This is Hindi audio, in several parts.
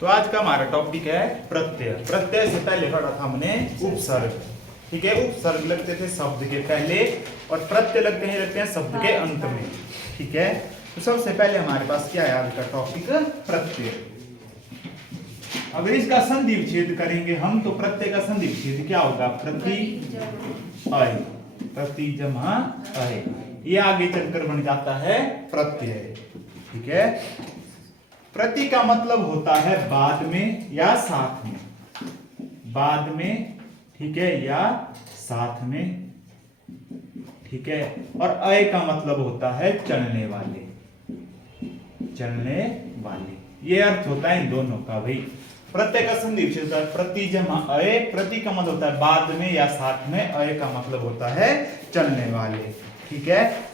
तो आज का हमारा टॉपिक है प्रत्यय। प्रत्यय से पहले पढ़ा था हमने उपसर्ग। ठीक है, उपसर्ग लगते थे शब्द के पहले और प्रत्यय लगते हैं शब्द के अंत में। ठीक है, तो सबसे पहले हमारे पास क्या है आज का टॉपिक, प्रत्यय। अगर इसका संधि विच्छेद करेंगे हम तो प्रत्यय का संधि विच्छेद क्या होगा, प्रति अय, प्रति जमा अय, ये आगे चलकर बन जाता है प्रत्यय। ठीक है, प्रति का मतलब होता है बाद में या साथ में, बाद में, ठीक है, या साथ में। ठीक है, और अय का मतलब होता है चलने वाले, चलने वाले। ये अर्थ होता है इन दोनों का भाई। प्रत्यय का संधि विच्छेद होता है प्रति जमा अय, प्रति का मतलब होता है बाद में या साथ में, अय का मतलब होता है चलने वाले। ठीक है,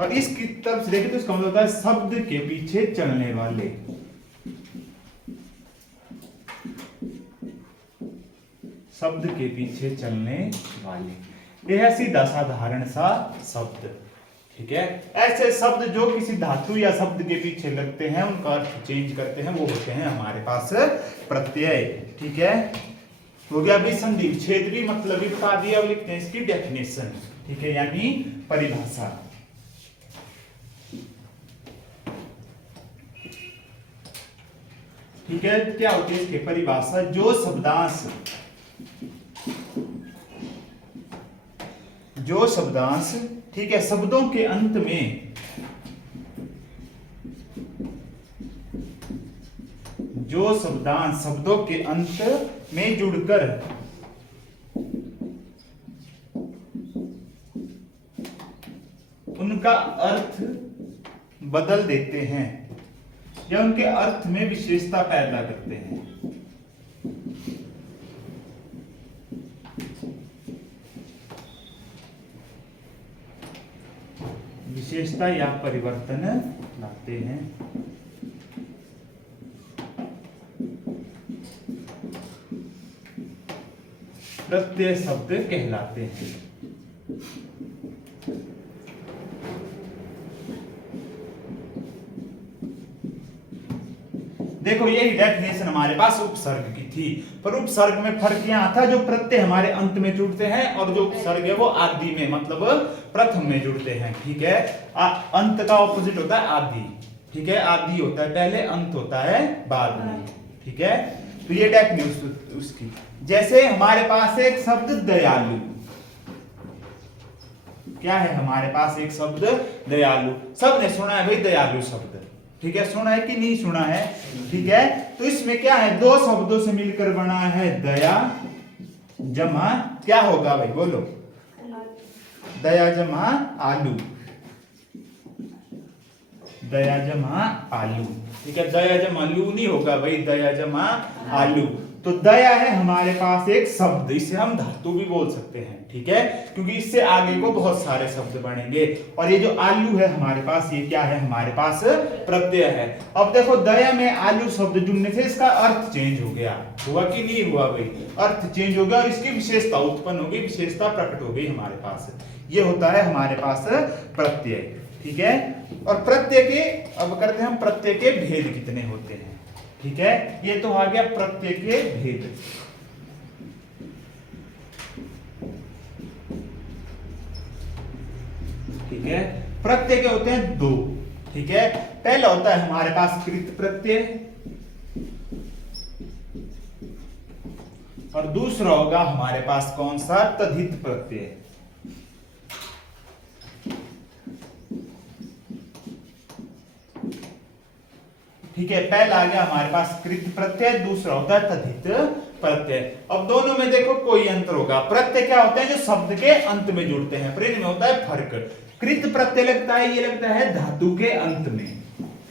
और इसकी तरफ से देखें तो इसका मतलब होता है शब्द के पीछे चलने वाले। शब्द के पीछे चलने वाले, यह सीधा साधारण सा शब्द। ठीक है, ऐसे शब्द जो किसी धातु या शब्द के पीछे लगते हैं, उनका अर्थ चेंज करते हैं, वो होते हैं हमारे पास प्रत्यय। ठीक है, हो गया अभी संधि विच्छेद भी मतलब भी बता दिया, अब लिखते हैं इसकी डेफिनेशन। ठीक है, यानी परिभाषा। ठीक है, क्या होती है इसकी परिभाषा, जो शब्दांश, जो शब्दांश, ठीक है, शब्दों के अंत में, जो शब्दांश शब्दों के अंत में जुड़कर उनका अर्थ बदल देते हैं या उनके अर्थ में विशेषता पैदा करते हैं। विशेषता या परिवर्तन लाते हैं, प्रत्यय शब्द कहलाते हैं। देखो यही डेफिनेशन हमारे पास उपसर्ग की थी, पर उपसर्ग में फर्क यहां था, जो प्रत्यय हमारे अंत में जुड़ते हैं और जो उपसर्ग है वो आदि में, मतलब प्रथम में जुड़ते हैं। ठीक है, अंत का ऑपोजिट होता है आदि। ठीक है, आदि होता है पहले, अंत होता है बाद में। ठीक है, तो ये डेफिनेशन उसकी। जैसे हमारे पास एक शब्द दयालु, क्या है हमारे पास एक शब्द दयालु, सबने सुना है भाई दयालु शब्द। ठीक है, सुना है कि नहीं सुना है। ठीक है, तो इसमें क्या है, दो शब्दों से मिलकर बना है दया जमा, क्या होगा भाई बोलो, दया जमा आलू, दया जमा आलू। ठीक है, दया जमा लू नहीं होगा भाई, दया जमा आलू। तो दया है हमारे पास एक शब्द, इसे हम धातु भी बोल सकते हैं। ठीक है, क्योंकि इससे आगे को बहुत सारे शब्द बनेंगे। और ये जो आलू है हमारे पास, ये क्या है हमारे पास, प्रत्यय है। अब देखो दया में आलू शब्द जुड़ने से इसका अर्थ चेंज हो गया, हुआ कि नहीं हुआ भाई, अर्थ चेंज हो गया और इसकी विशेषता उत्पन्न होगी, विशेषता प्रकट हो गई हमारे पास। ये होता है हमारे पास प्रत्यय। ठीक है, और प्रत्यय के, अब करते हैं हम प्रत्यय के भेद कितने होते हैं। ठीक है, ये तो आ गया प्रत्यय के भेद। ठीक है, प्रत्यय के होते हैं दो। ठीक है, पहला होता है हमारे पास कृत प्रत्यय और दूसरा होगा हमारे पास कौन सा, तद्धित प्रत्यय। ठीक है, पहला आ गया हमारे पास कृत प्रत्यय, दूसरा होता है तद्धित प्रत्यय। अब दोनों में देखो कोई अंतर होगा। प्रत्यय क्या होते हैं, जो शब्द के अंत में जुड़ते हैं, पर इनमें होता है फर्क। कृत प्रत्यय लगता है, ये लगता है धातु के अंत में।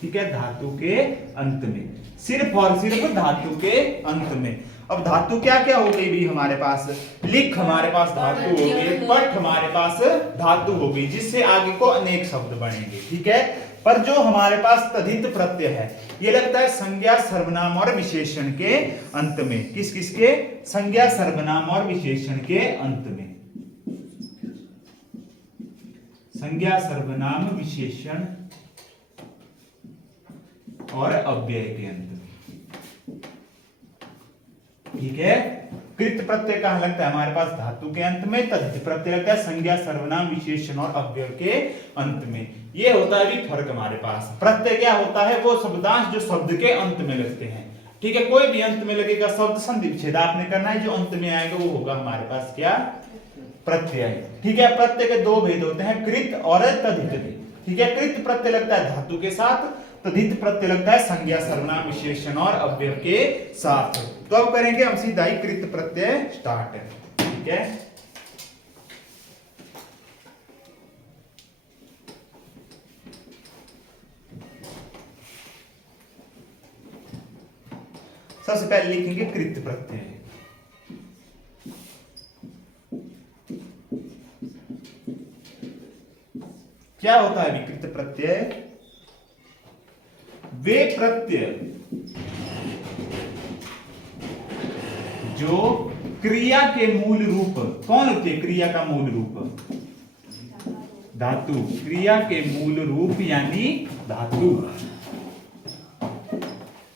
ठीक है, धातु के अंत में, सिर्फ और सिर्फ धातु के अंत में। अब धातु क्या क्या हो गई भी हमारे पास, लिख हमारे पास धातु हो गई, पठ हमारे पास धातु हो गई, जिससे आगे को अनेक शब्द बनेंगे। ठीक है, पर जो हमारे पास तद्धित प्रत्यय है, ये लगता है संज्ञा सर्वनाम और विशेषण के अंत में। किस किस के, संज्ञा सर्वनाम और विशेषण के अंत में, संज्ञा सर्वनाम विशेषण और अव्यय के अंत में। ठीक है, कृत प्रत्यय कहां लगता है हमारे पास धातु के अंत में, तद्धित प्रत्यय लगता है संज्ञा सर्वनाम विशेषण और अव्यय के अंत में। ये होता है भी फर्क हमारे पास। प्रत्यय क्या होता है, वो शब्दांश जो शब्द के अंत में लगते हैं। ठीक है, कोई भी अंत में लगेगा शब्द संधि विच्छेद आपने करना है, जो अंत में आएगा वो होगा हमारे पास क्या, प्रत्यय। ठीक है, प्रत्यय के दो भेद होते हैं, कृत और तद्धित। ठीक है, कृत प्रत्यय लगता है धातु के साथ, तद्धित प्रत्यय लगता है संज्ञा सर्वनाम विशेषण और अव्यय के साथ। तो अब करेंगे हम सीधा ही कृत प्रत्यय स्टार्ट है। ठीक है, सबसे पहले लिखेंगे कृत प्रत्यय। क्या होता है विकृत प्रत्यय, वे प्रत्यय जो क्रिया के मूल रूप, कौन होती है क्रिया का मूल रूप, धातु, क्रिया के मूल रूप यानी धातु।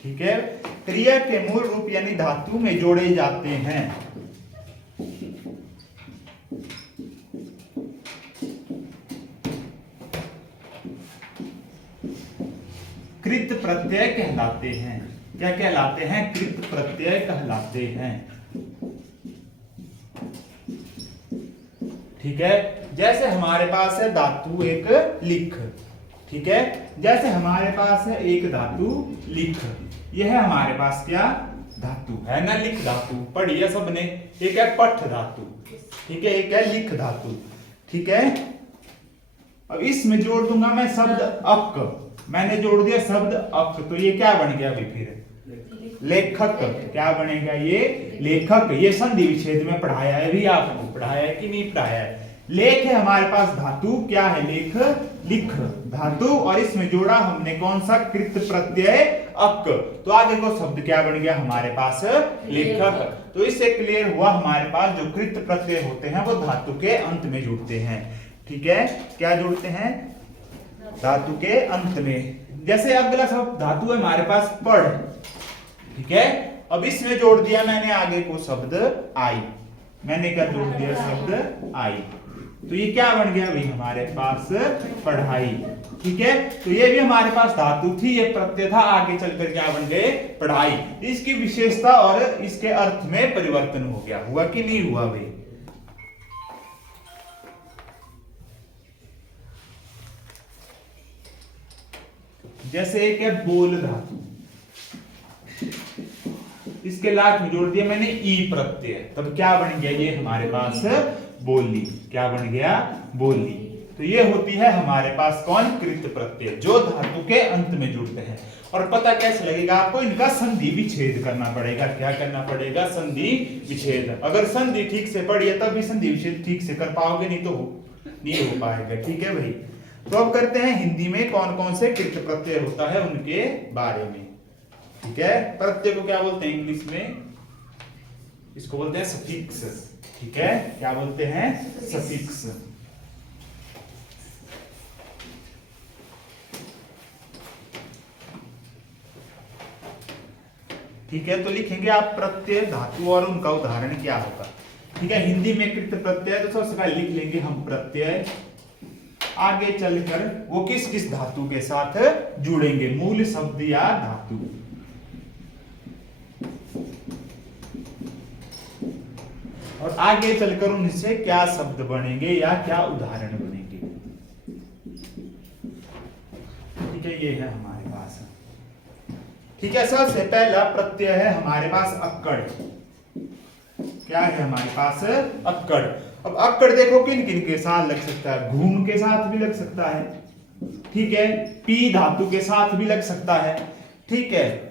ठीक है, क्रिया के मूल रूप यानी धातु में जोड़े जाते हैं। कृत प्रत्यय कहलाते हैं। क्या कहलाते हैं, कृत प्रत्यय कहलाते हैं। ठीक है, जैसे हमारे पास है धातु एक लिख। ठीक है, जैसे हमारे पास है एक धातु लिख, यह है हमारे पास क्या, धातु है ना, लिख धातु पढ़ी है सबने। एक है पठ धातु, ठीक है, एक है लिख धातु। ठीक है, अब इसमें जोड़ दूंगा मैं शब्द अक, मैंने जोड़ दिया शब्द अक, तो ये क्या बन गया अभी फिर, लेखक। क्या बनेगा ये, लेखक। ये संधि विच्छेद में पढ़ाया है भी, आपको पढ़ाया है कि नहीं पढ़ाया है। लेख है हमारे पास धातु, क्या है लेख, लिख धातु, और इसमें जोड़ा हमने कौन सा, कृत प्रत्यय अक, तो आगे को शब्द क्या बन गया हमारे पास, लेखक। तो इससे क्लियर हुआ हमारे पास जो कृत प्रत्यय होते हैं वो धातु के अंत में जुड़ते हैं। ठीक है, क्या जुड़ते हैं, धातु के अंत में। जैसे अगला शब्द धातु है हमारे पास पढ़। ठीक है, अब इसमें जोड़ दिया मैंने आगे को शब्द आई, मैंने क्या जोड़ दिया शब्द आई, तो ये क्या बन गया भाई हमारे पास, पढ़ाई। ठीक है, तो ये भी हमारे पास धातु थी, ये प्रत्यय था, आगे चलकर क्या बन गए, पढ़ाई। इसकी विशेषता और इसके अर्थ में परिवर्तन हो गया, हुआ कि नहीं हुआ भाई। जैसे एक है बोल धातु, इसके लास्ट में जोड़ दिया मैंने ई प्रत्यय, तब क्या बन गया ये हमारे पास बोली। क्या बन गया, बोली। तो ये होती है हमारे पास कौन, कृत प्रत्यय, जो धातु के अंत में जुड़ते हैं। और पता कैसे लगेगा आपको, इनका संधि विच्छेद करना पड़ेगा। क्या करना पड़ेगा, संधि विच्छेद। अगर संधि ठीक से पढ़ी है तब भी संधि विच्छेद ठीक से कर पाओगे, नहीं तो नहीं हो पाएगा। ठीक है भाई, तो अब करते हैं हिंदी में कौन कौन से कृत प्रत्यय होता है उनके बारे में। ठीक है, प्रत्यय को क्या बोलते हैं इंग्लिश में, इसको बोलते हैं सफिक्स। ठीक है, क्या बोलते हैं, सफिक्स। ठीक है, तो लिखेंगे आप प्रत्यय धातु और उनका उदाहरण क्या होगा। ठीक है, हिंदी में कृत प्रत्यय, तो सबसे पहले लिख लेंगे हम प्रत्यय। आगे चलकर वो किस किस धातु के साथ जुड़ेंगे, मूल शब्द या धातु। और आगे चलकर उनसे क्या शब्द बनेंगे या क्या उदाहरण बनेंगे। ठीक है, ये है हमारे पास। ठीक है, सबसे पहला प्रत्यय है हमारे पास अक्कड़। क्या है हमारे पास, अक्कड़। अब अक्कड़ देखो किन किन के साथ लग सकता है, घूम के साथ भी लग सकता है। ठीक है, पी धातु के साथ भी लग सकता है। ठीक है,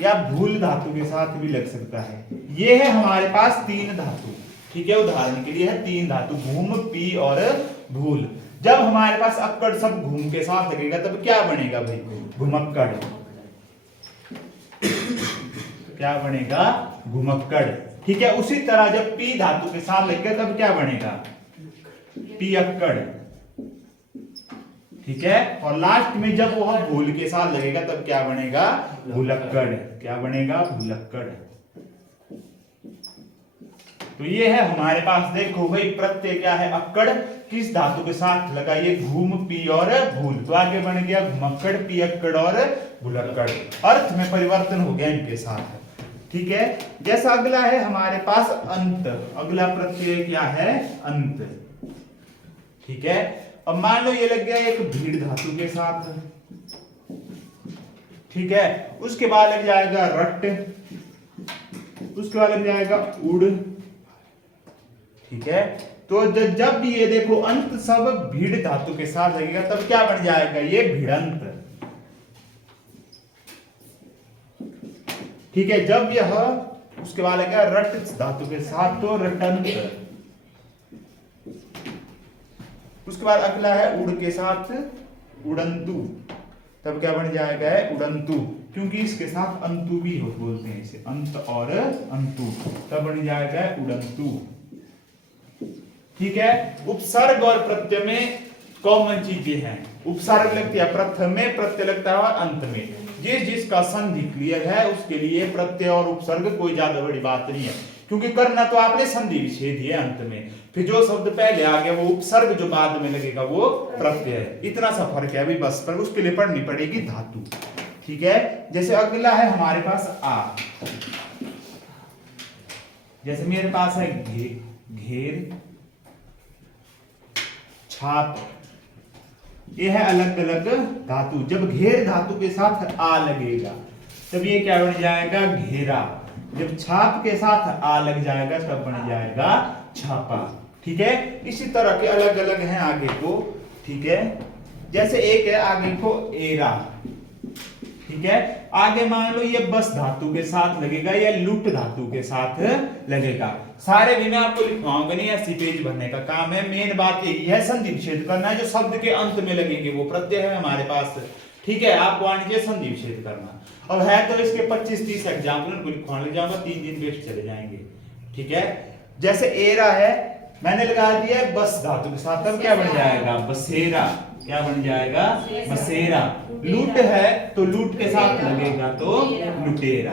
या भूल धातु के साथ भी लग सकता है। ये है हमारे पास तीन धातु। ठीक है, उदाहरण के लिए है तीन धातु, घूम, पी और भूल। जब हमारे पास अक्कड़ सब घूम के साथ लगेगा तब क्या बनेगा भाई, घुमक्कड़। क्या बनेगा, घुमक्कड़। ठीक है, उसी तरह जब पी धातु के साथ लगेगा तब क्या बनेगा, पियक्कड़। ठीक है। और लास्ट में जब वह भूल के साथ लगेगा तब क्या बनेगा? भुलक्कड़। क्या बनेगा? भुलक्कड़। तो ये है हमारे पास, देखो भाई प्रत्यय क्या है? अक्कड़ किस धातु के साथ लगाइए? घूम, पी और भूल। तो आगे बन गया घुमक्कड़, पियक्कड़ और भुलक्कड़। अर्थ में परिवर्तन हो गया इनके साथ, ठीक है। जैसा अगला है हमारे पास अंत। अगला प्रत्यय क्या है? अंत, ठीक है। अब मान लो ये लग गया एक भीड़ धातु के साथ, ठीक है। उसके बाद लग जाएगा रट, उसके बाद लग जाएगा उड़, ठीक है। तो जब भी ये देखो अंत सब भीड़ धातु के साथ लगेगा तब क्या बन जाएगा? ये भिड़ंत, ठीक है। जब यह उसके बाद लगेगा रट धातु के साथ तो रटंत। उसके बाद अगला है उड़ के साथ उड़ंतु, तब क्या बन जाएगा? है उड़ंतु, क्योंकि इसके साथ अंतु भी हो, बोलते हैं इसे अंत और अंतु, तब बन जाएगा उड़ंतु, ठीक है। उपसर्ग और प्रत्यय में कॉमन चीजें हैं। उपसर्ग लगती है प्रथम में, प्रत्यय लगता है और अंत में। जिसका संधि क्लियर है उसके लिए प्रत्यय और उपसर्ग कोई ज्यादा बड़ी बात नहीं है, क्योंकि करना तो आपने संधि विच्छेद ही है अंत में। फिर जो शब्द पहले आ गया वो उपसर्ग, जो बाद में लगेगा वो प्रत्यय है। इतना सा फर्क है अभी बस, पर उसके लिए पढ़नी पड़ेगी धातु, ठीक है। जैसे अगला है हमारे पास आ, जैसे मेरे पास है घेर, छाप, ये है अलग अलग धातु। जब घेर धातु के साथ आ लगेगा तब ये क्या बन जाएगा? घेरा। जब छाप के साथ आ लग जाएगा तब बन जाएगा छापा, ठीक है। इसी तरह के अलग अलग हैं आगे को, ठीक है। जैसे एक है आगे को एरा, ठीक है। आगे मान लो ये बस धातु के साथ लगेगा या लुट धातु के साथ लगेगा। सारे भी मैं आपको लिखवाऊंगा नहीं, ऐसी पेज भरने का काम है। मेन बात यही है संधि विच्छेद करना है। जो शब्द के अंत में लगेंगे वो प्रत्यय है हमारे पास, ठीक है। आपको आनी चाहिए संधि विच्छेद करना। अब है तो इसके 25-30 एग्जाम्पल उनको लिखवाने लग जाऊंगा, 3 दिन वेस्ट चले जाएंगे, ठीक है। जैसे एरा है, मैंने लगा दिया है बस धातु के साथ, तब क्या बन जाएगा? बसेरा। क्या बन जाएगा? बसेरा। लूट है तो लूट के साथ लगेगा तो लुटेरा,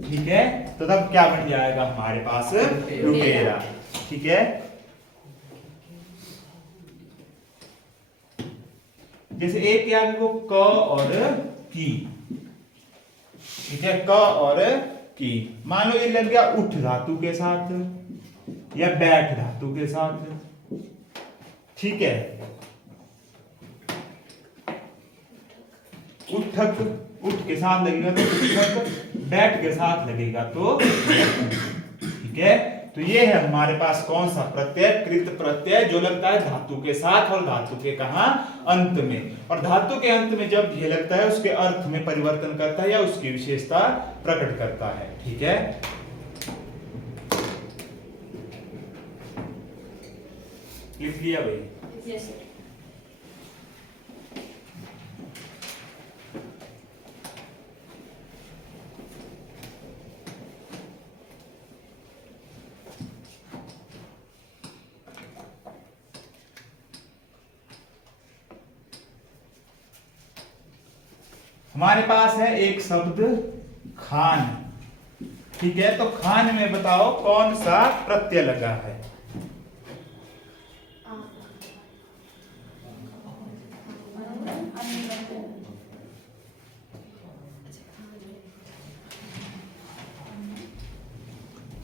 ठीक है। तो तब क्या बन जाएगा हमारे पास? लुटेरा, ठीक है। जैसे एक के आगे को क और की, ठीक है। क और की, मान लो ये लग गया उठ धातु के साथ या बैठ धातु के साथ, ठीक है। उठक, उठ के साथ लगेगा तो उठक, बैठ के साथ लगेगा तो, ठीक है। तो ये है हमारे पास कौन सा प्रत्यय? कृत प्रत्यय, जो लगता है धातु के साथ और धातु के कहां? अंत में। और धातु के अंत में जब ये लगता है उसके अर्थ में परिवर्तन करता है या उसकी विशेषता प्रकट करता है, ठीक है। लिख लिया भाई? यस। हमारे पास है एक शब्द खान, ठीक है। तो खान में बताओ कौन सा प्रत्यय लगा है?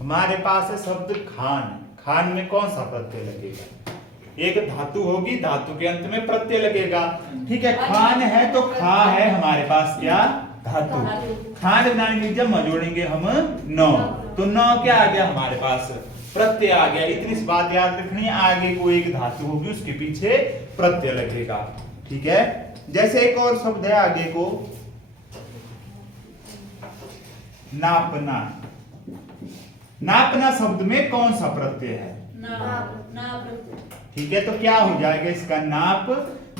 हमारे पास है शब्द खान। खान में कौन सा प्रत्यय लगेगा? एक धातु होगी, धातु के अंत में प्रत्यय लगेगा, ठीक है। खान है तो खा है हमारे पास क्या? धातु। खान बनाएंगे जब जोड़ेंगे हम नौ, तो नौ क्या आ गया हमारे पास? प्रत्यय आ गया। इतनी सी बात याद रखनी है, आगे को एक धातु होगी उसके पीछे प्रत्यय लगेगा, ठीक है। जैसे एक और शब्द है आगे को नापना। नापना शब्द में कौन सा प्रत्यय है? ठीक है। तो क्या हो जाएगा इसका? नाप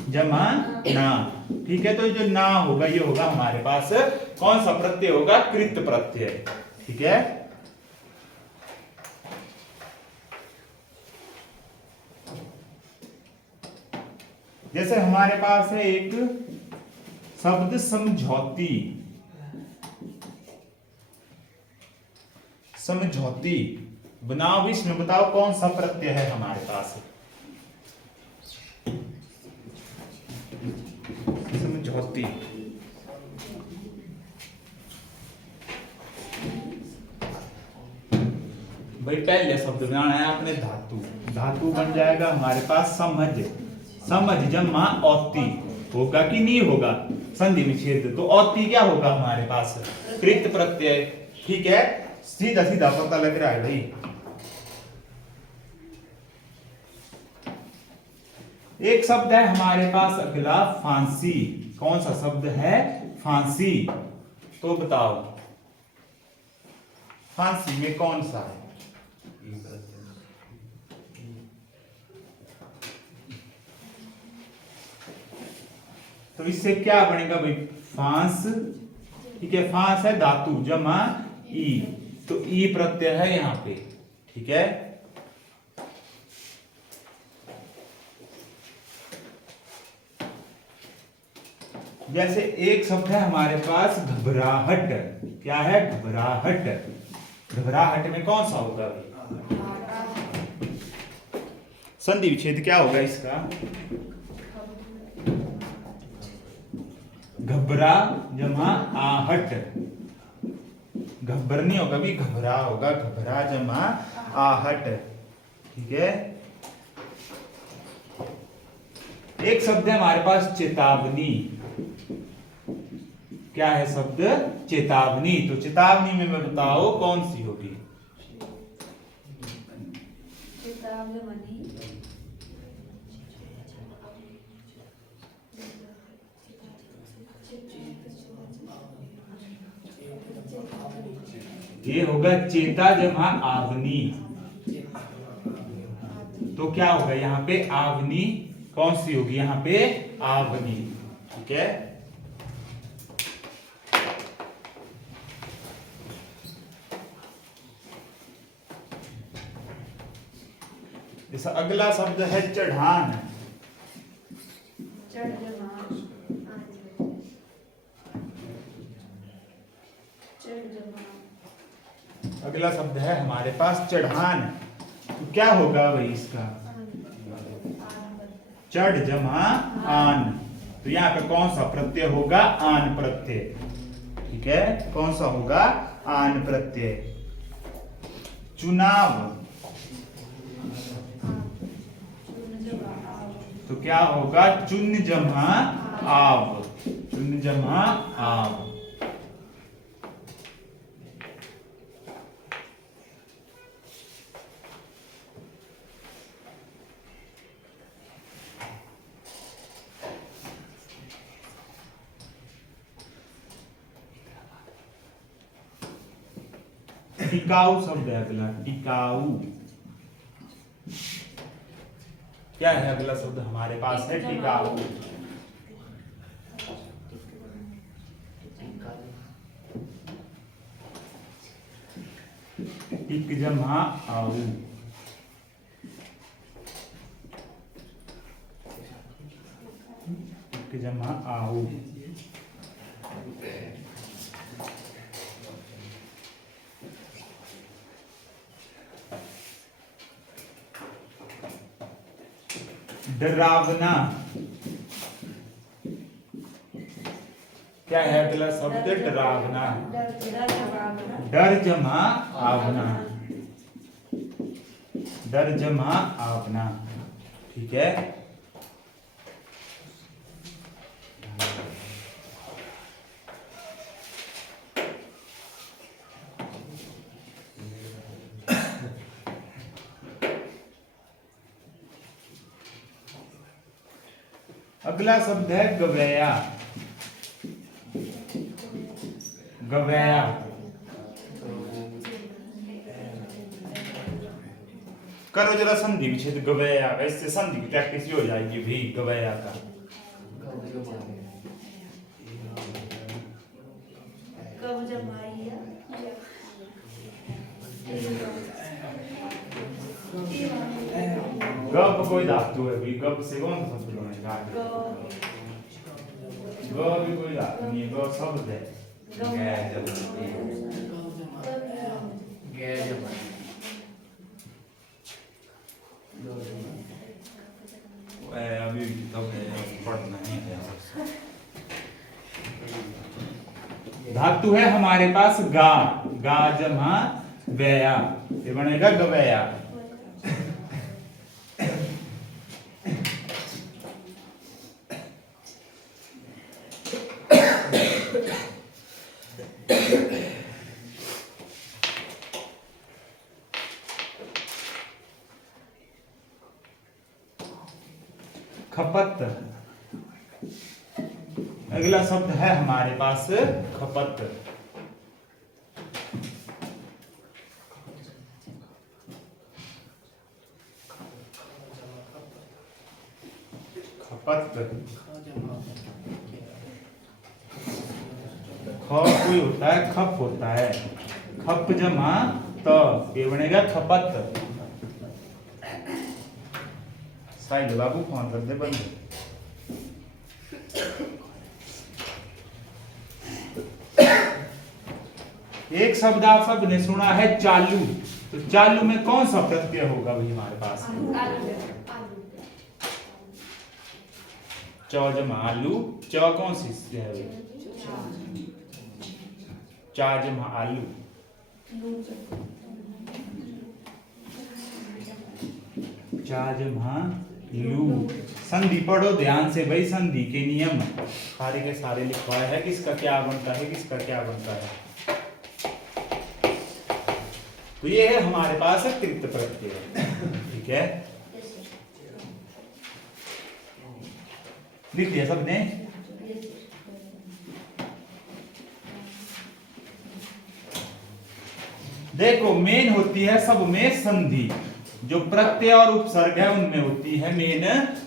जमा ना, ठीक है। तो जो ना होगा ये होगा हमारे पास कौन सा प्रत्यय होगा? कृत प्रत्यय, ठीक है। जैसे हमारे पास है एक शब्द समझौती। समझौती बनाओ, इसमें बताओ कौन सा प्रत्यय है हमारे पास। समझौती भाई पहले शब्द बनाना है आपने धातु। धातु बन जाएगा हमारे पास समझ। समझ जमा औती होगा कि नहीं होगा, संधि विच्छेद, तो औती क्या होगा हमारे पास, कृत प्रत्यय। ठीक है, सीधा सीधा पता लग रहा है भाई। एक शब्द है हमारे पास अगला फांसी। कौन सा शब्द है, फांसी। तो बताओ फांसी में कौन सा है। तो इससे क्या बनेगा भाई, फांस। ठीक है, फांस है धातु जमा ई, तो ई प्रत्यय है यहां पे। ठीक है, जैसे एक शब्द है हमारे पास घबराहट। क्या है, घबराहट। घबराहट में कौन सा होगा भाई, संधि विच्छेद क्या होगा इसका, घबरा जमा आहट। घबर नहीं होगा भी, घबरा होगा, घबरा जमा आहट। ठीक है, एक शब्द है हमारे पास चेतावनी। क्या है शब्द, चेतावनी। तो चेतावनी में मैं बताओ कौन सी होगी, ये होगा चेता जमा आवनी। तो क्या होगा यहाँ पे, आवनी कौन सी होगी यहाँ पे, आवनी। ठीक है, जैसा अगला शब्द है चढ़ान। अगला शब्द है हमारे पास चढ़ान। तो क्या होगा भाई इसका, चढ़ जमा आन। तो यहाँ पे कौन सा प्रत्यय होगा, आन प्रत्यय। ठीक है, कौन सा होगा, आन प्रत्यय। चुनाव, तो क्या होगा, चुन जमा आव। चुन जमा आव। टिकाऊ शब्द है अगला, टिकाऊ। क्या है अगला शब्द हमारे पास है, टिकाऊ। टिक जमा आऊ। टिक जमा आऊ। डरावना। क्या है अगला शब्द, डरावना। डर जमा आवना। डर जमा आवना। ठीक है, अगला शब्द है गवैया। गवैया, करो जरा संधि विच्छेद गवैया का, इससे संधि की प्रैक्टिस हो जाएगी भी गवैया का। गप कोई धातु है भी, गप से कौन सा शब्द बनाएगा, ग भी कोई बात नहीं है, ग शब्द है। अभी तो पढ़ना ही है। धातु है हमारे पास गा, गा जमा व्यया, ये बनेगा गवैया। खपत, अगला शब्द है हमारे पास खपत। खपत ख कोई होता है, खप होता है, खप जमा त, ये बनेगा खपत। साहिल बाबू फोन कर दे बंद। एक शब्द आप सब ने सुना है चालू, तो चालू में कौन सा प्रत्यय होगा भाई हमारे पास? च जमा आलू, च कौन सी है भाई? चा जमा आलू, चा जमा लू। संधि पढ़ो ध्यान से भाई, संधि के नियम सारे के सारे लिखवाए है, किसका क्या बनता है, किसका क्या बनता है। तो ये है हमारे पास कृत प्रत्यय, ठीक है, लिख दिया सबने। देखो मेन होती है सब में संधि, जो प्रत्यय और उपसर्ग है उनमें होती है मेन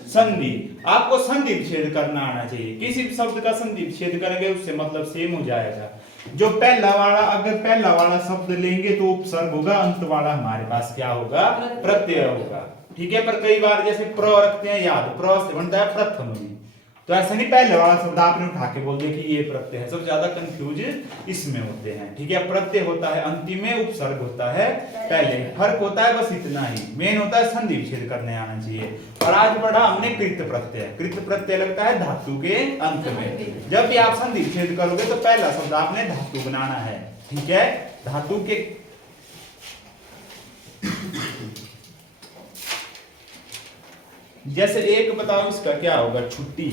संधि। आपको संधि विच्छेद करना आना चाहिए, किसी भी शब्द का संधि विच्छेद करेंगे उससे मतलब सेम हो जाएगा। जो पहला वाला, अगर पहला वाला शब्द लेंगे तो उपसर्ग होगा, अंत वाला हमारे पास क्या होगा? प्रत्यय होगा, ठीक है। पर कई बार जैसे प्र रखते हैं याद, प्र से बनता है प्रथम भी, तो ऐसा नहीं पहले वाला शब्द आपने उठा के बोल दिया कि ये प्रत्यय है, सब ज्यादा कंफ्यूज इसमें होते हैं, ठीक है। प्रत्यय होता है अंतिम में, उपसर्ग होता है पहले, फर्क होता है बस इतना ही। मेन होता है संधि विच्छेद करने आना चाहिए। और आज पढ़ा हमने कृत प्रत्यय। कृत प्रत्यय लगता है धातु के अंत में। जब भी आप संधि विच्छेद करोगे तो पहला शब्द आपने धातु बनाना है, ठीक है। धातु के जैसे एक बताओ इसका क्या होगा? छुट्टी,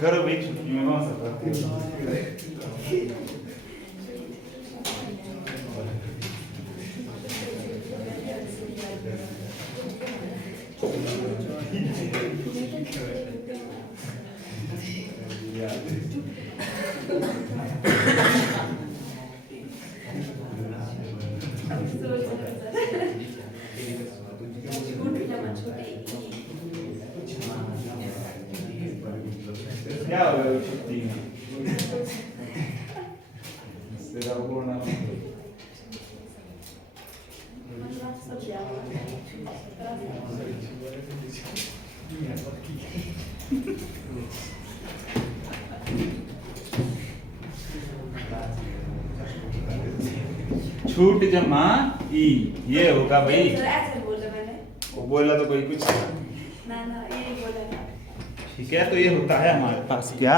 करो भाई, छुट्टी में कौन सा प्रत्यय? क्या होगा छुट्टी में? छूट जमा ई, ये होगा भाई। वो बोला तो कोई कुछ ना, ये बोला, ठीक है। तो ये होता है हमारे पास क्या?